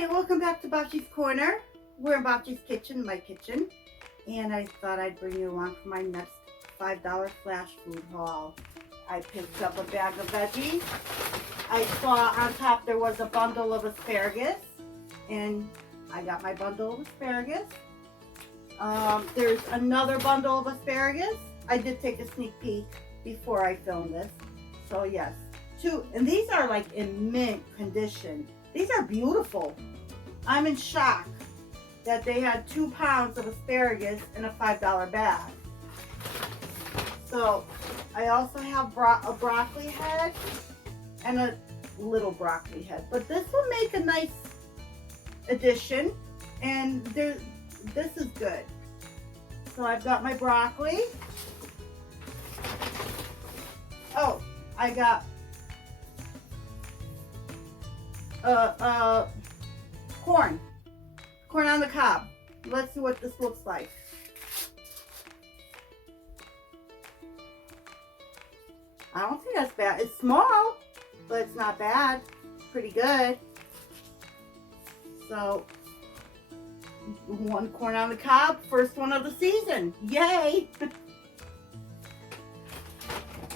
Hi, welcome back to Bocce's Corner. We're in Bocce's kitchen, my kitchen, and I thought I'd bring you along for my next $5 flash food haul. I picked up a bag of veggies. I saw on top there was a bundle of asparagus, and I got my bundle of asparagus. There's another bundle of asparagus. I did take a sneak peek before I filmed this. So yes, two, and these are like in mint condition. These are beautiful. I'm in shock that they had 2 pounds of asparagus in a $5 bag. So I also have a broccoli head and a little broccoli head, but this will make a nice addition, and this is good. So I've got my broccoli. Oh, I got corn on the cob. Let's see what this looks like. I don't think that's bad. It's small, but it's not bad. It's pretty good. So, one corn on the cob, first one of the season. Yay!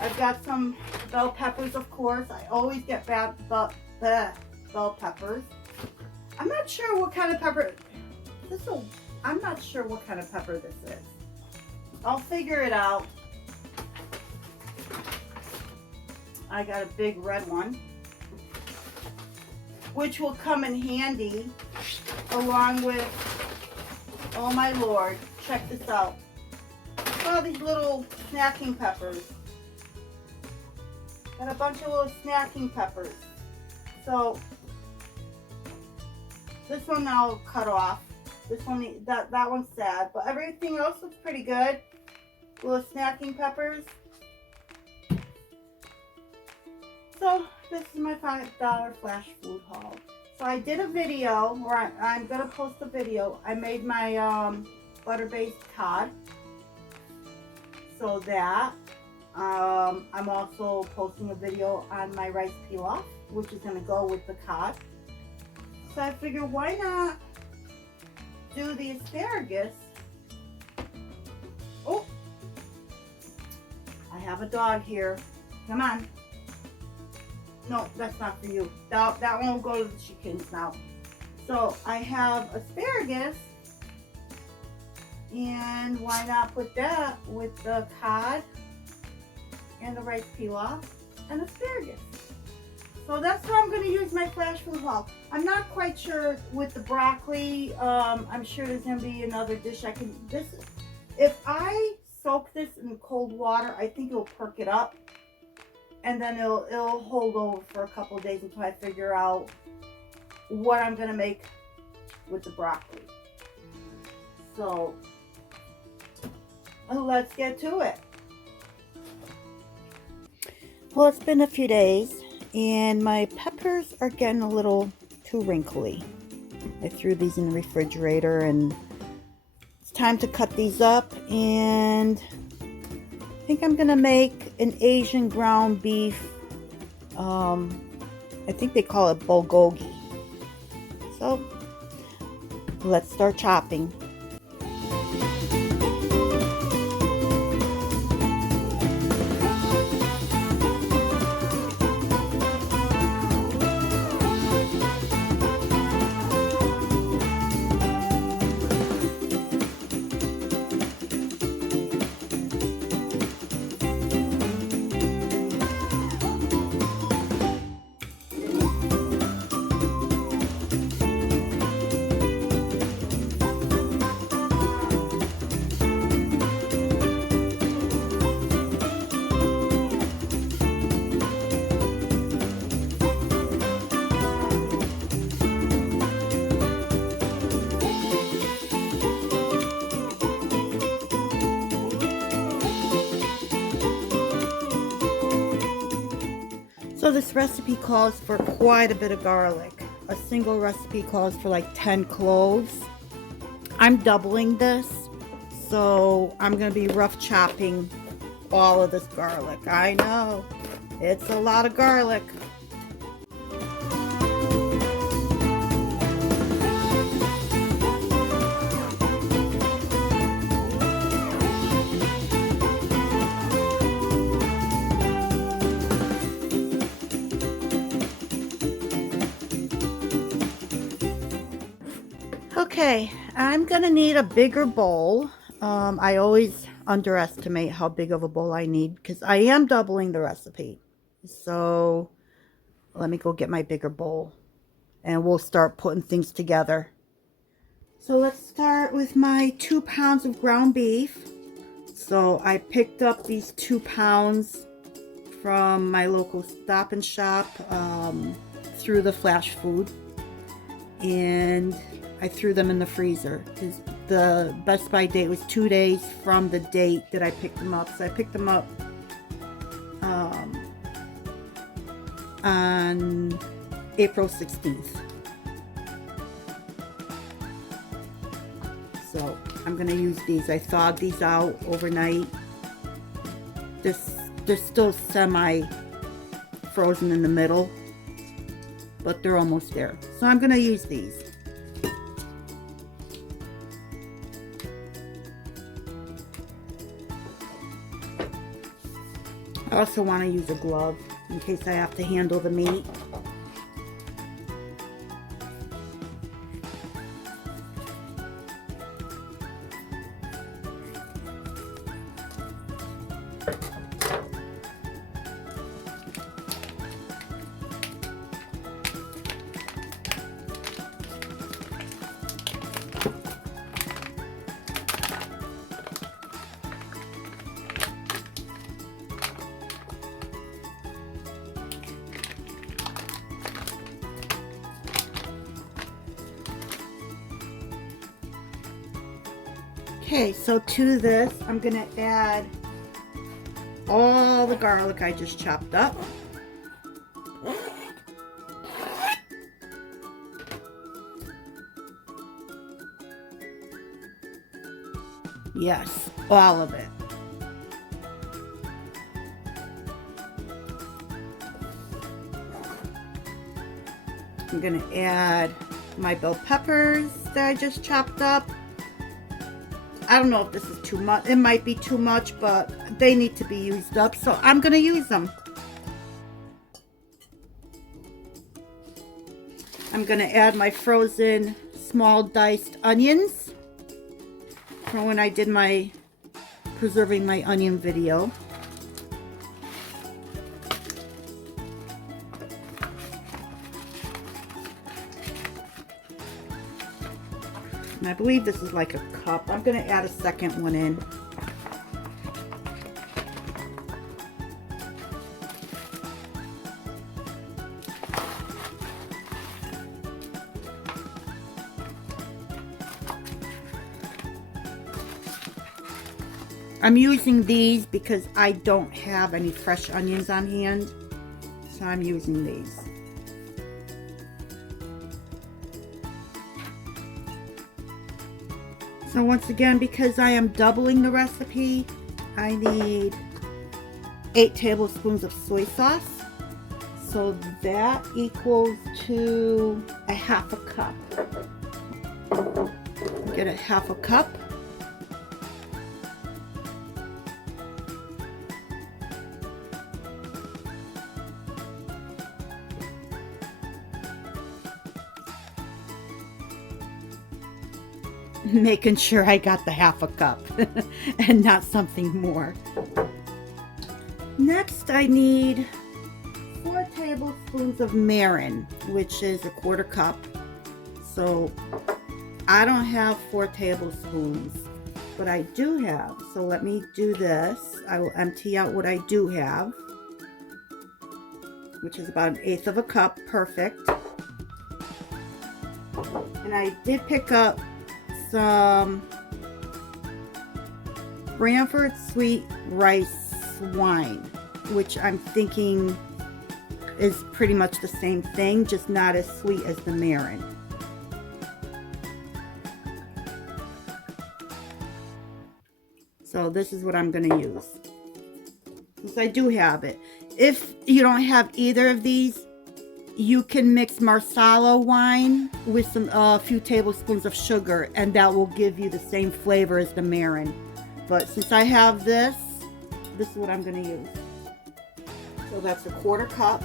I've got some bell peppers, of course. I always get bell peppers. I'm not sure what kind of pepper. I'm not sure what kind of pepper this is. I'll figure it out. I got a big red one, which will come in handy along with, oh my Lord, check this out. All these little snacking peppers. Got a bunch of little snacking peppers. So this one I'll cut off. This one, that one's sad, but everything else looks pretty good. Little snacking peppers. So this is my $5 flash food haul. So I did a video, or I'm gonna post a video. I made my butter-based cod. So that. I'm also posting a video on my rice pilaf, which is gonna go with the cod. So I figured, why not do the asparagus? Oh, I have a dog here. Come on. No, that's not for you. That one will go to the chickens now. So I have asparagus, and why not put that with the cod and the rice pilaf and asparagus? So that's how I'm going to use my flash food haul. I'm not quite sure with the broccoli. I'm sure there's going to be another dish I can. If I soak this in cold water, I think it'll perk it up, and then it'll hold over for a couple of days until I figure out what I'm going to make with the broccoli. So let's get to it. Well, it's been a few days, and my peppers are getting a little too wrinkly. I threw these in the refrigerator, and it's time to cut these up, and I think I'm gonna make an Asian ground beef. I think they call it Bulgogi. So let's start chopping. So this recipe calls for quite a bit of garlic. A single recipe calls for like 10 cloves. I'm doubling this, so I'm going to be rough chopping all of this garlic. I know, it's a lot of garlic. Okay, I'm gonna need a bigger bowl. I always underestimate how big of a bowl I need because I am doubling the recipe. So let me go get my bigger bowl and we'll start putting things together. So let's start with my 2 pounds of ground beef. So I picked up these 2 pounds from my local Stop and Shop through the Flashfood, and I threw them in the freezer because the Best By date was 2 days from the date that I picked them up. So I picked them up on April 16th. So I'm gonna use these. I thawed these out overnight. They're still semi-frozen in the middle, but they're almost there. So I'm gonna use these. I also want to use a glove in case I have to handle the meat. Okay, so to this, I'm gonna add all the garlic I just chopped up. Yes, all of it. I'm gonna add my bell peppers that I just chopped up. I don't know if this is too much. It might be too much, but they need to be used up, so I'm gonna use them. I'm gonna add my frozen small diced onions from when I did my preserving my onion video. And I believe this is like a cup. I'm going to add a second one in. I'm using these because I don't have any fresh onions on hand, so I'm using these. So once again, because I am doubling the recipe, I need 8 tablespoons of soy sauce. So that equals to a half a cup. Get a half a cup. Making sure I got the half a cup and not something more. Next, I need 4 tablespoons of mirin, which is a 1/4 cup. So I don't have 4 tablespoons, but I do have. So let me do this. I will empty out what I do have, which is about 1/8 of a cup. Perfect. And I did pick up some Branford sweet rice wine, which I'm thinking is pretty much the same thing, just not as sweet as the mirin. So this is what I'm going to use, since I do have it. If you don't have either of these, you can mix Marsala wine with a few tablespoons of sugar, and that will give you the same flavor as the mirin. But since I have this is what I'm going to use. So that's a 1/4 cup.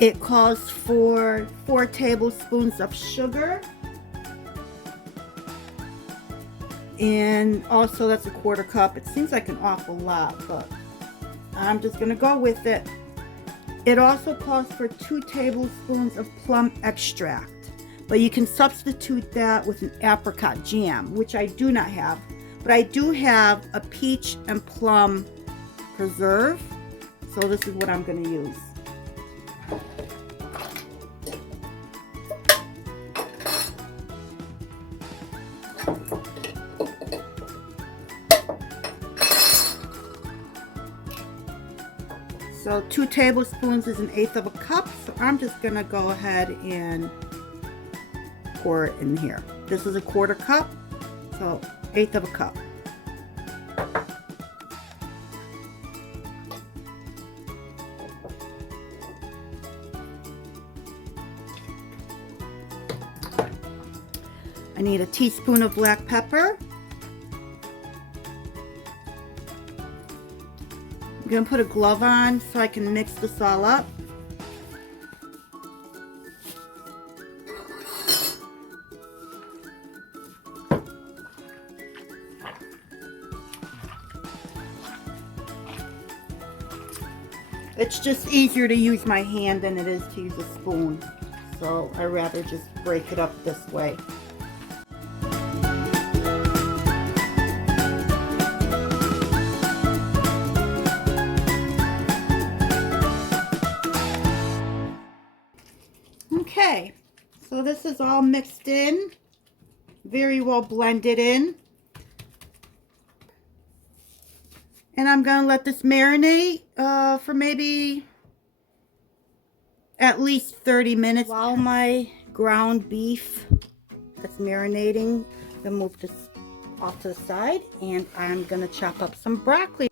It calls for 4 tablespoons of sugar. And also that's a 1/4 cup. It seems like an awful lot, but I'm just gonna go with it. It also calls for 2 tablespoons of plum extract, but you can substitute that with an apricot jam, which I do not have, but I do have a peach and plum preserve, so this is what I'm gonna use. So 2 tablespoons is 1/8 of a cup, so I'm just gonna go ahead and pour it in here. This is a 1/4 cup, so 1/8 of a cup. I need a teaspoon of black pepper. I'm gonna put a glove on so I can mix this all up. It's just easier to use my hand than it is to use a spoon, so I rather just break it up this way. Okay, so this is all mixed in, very well blended in. And I'm going to let this marinate for maybe at least 30 minutes. While my ground beef that's marinating, I'm going to move this off to the side, and I'm going to chop up some broccoli.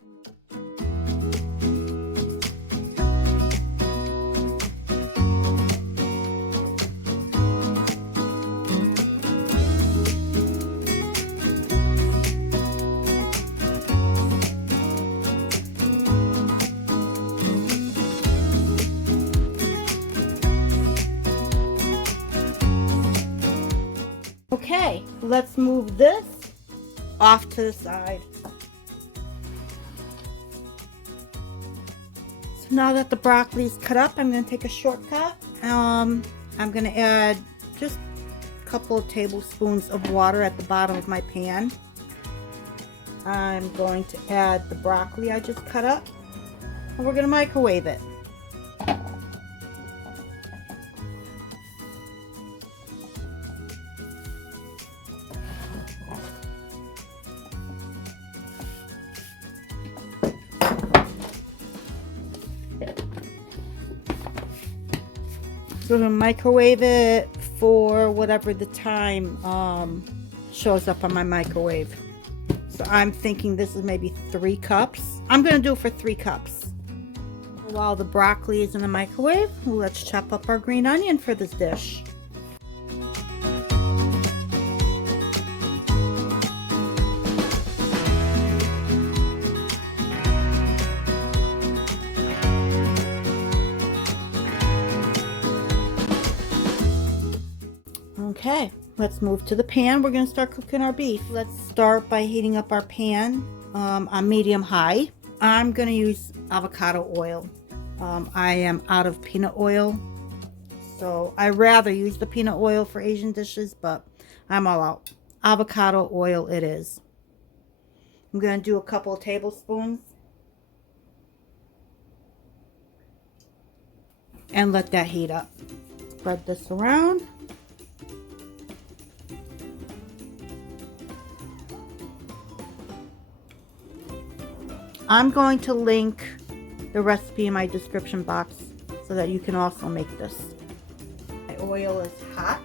Okay, let's move this off to the side. So now that the broccoli is cut up, I'm going to take a shortcut. I'm going to add just a couple of tablespoons of water at the bottom of my pan. I'm going to add the broccoli I just cut up, and we're going to microwave it. So I'm going to microwave it for whatever the time shows up on my microwave. So I'm thinking this is maybe 3 cups. I'm going to do it for 3 cups. While the broccoli is in the microwave, let's chop up our green onion for this dish. Okay, let's move to the pan. We're going to start cooking our beef. Let's start by heating up our pan on medium high. I'm going to use avocado oil. I am out of peanut oil, so I rather use the peanut oil for Asian dishes, but I'm all out. Avocado oil it is. I'm going to do a couple of tablespoons and let that heat up. Spread this around. I'm going to link the recipe in my description box so that you can also make this. My oil is hot.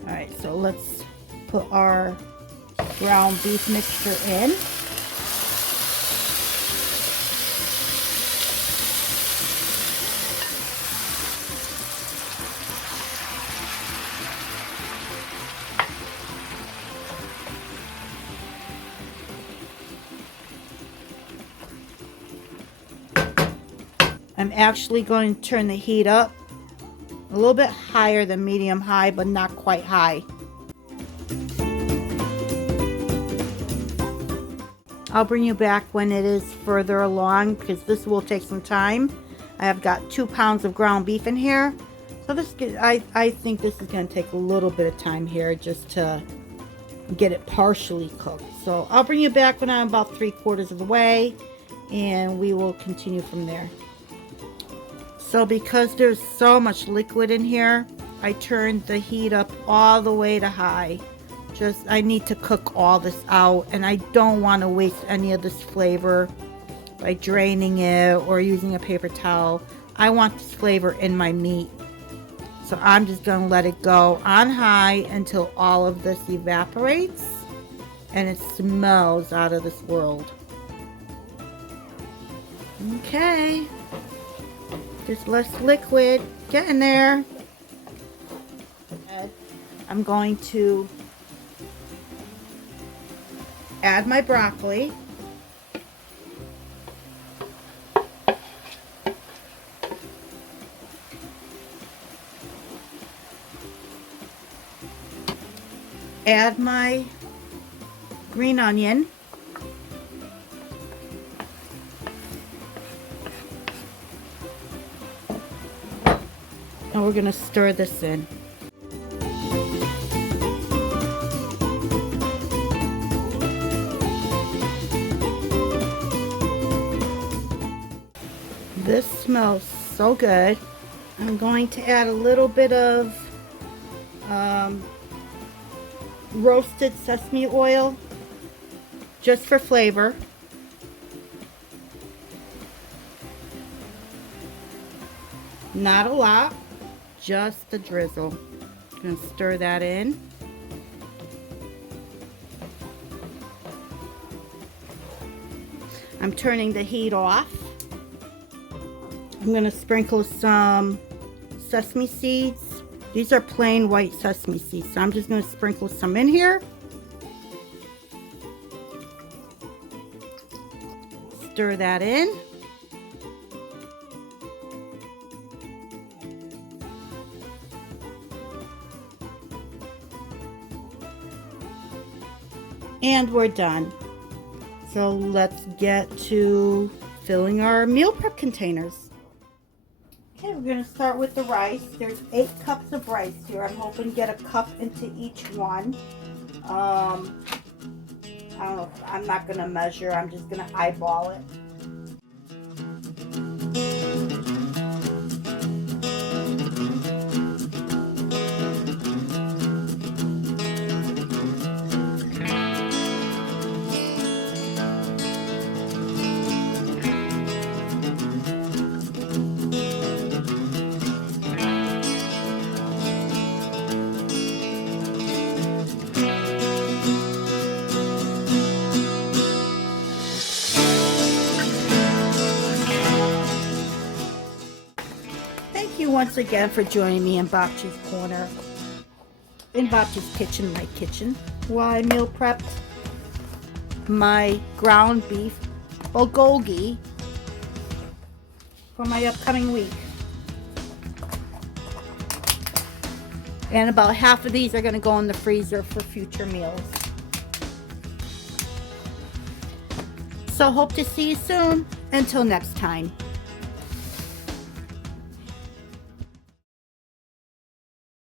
All right, so let's put our ground beef mixture in. I'm actually going to turn the heat up little bit higher than medium high, but not quite high. I'll bring you back when it is further along because this will take some time. I have got 2 pounds of ground beef in here. So this, I think this is going to take a little bit of time here just to get it partially cooked. So I'll bring you back when I'm about 3/4 of the way and we will continue from there. So because there's so much liquid in here, I turned the heat up all the way to high. I need to cook all this out, and I don't want to waste any of this flavor by draining it or using a paper towel. I want this flavor in my meat. So I'm just going to let it go on high until all of this evaporates and it smells out of this world. Okay. There's less liquid. Get in there. I'm going to add my broccoli. Add my green onion. And we're going to stir this in. This smells so good. I'm going to add a little bit of roasted sesame oil just for flavor. Not a lot, just a drizzle. I'm going to stir that in. I'm turning the heat off. I'm going to sprinkle some sesame seeds. These are plain white sesame seeds, so I'm just going to sprinkle some in here. Stir that in. And we're done. So let's get to filling our meal prep containers. Okay, we're going to start with the rice. There's 8 cups of rice here. I'm hoping to get a cup into each one. I don't know. I'm not going to measure. I'm just going to eyeball it. Once again for joining me in Babci's Corner, in Babci's Kitchen, my kitchen, while I meal prepped my ground beef bulgogi for my upcoming week. And about half of these are going to go in the freezer for future meals. So hope to see you soon. Until next time.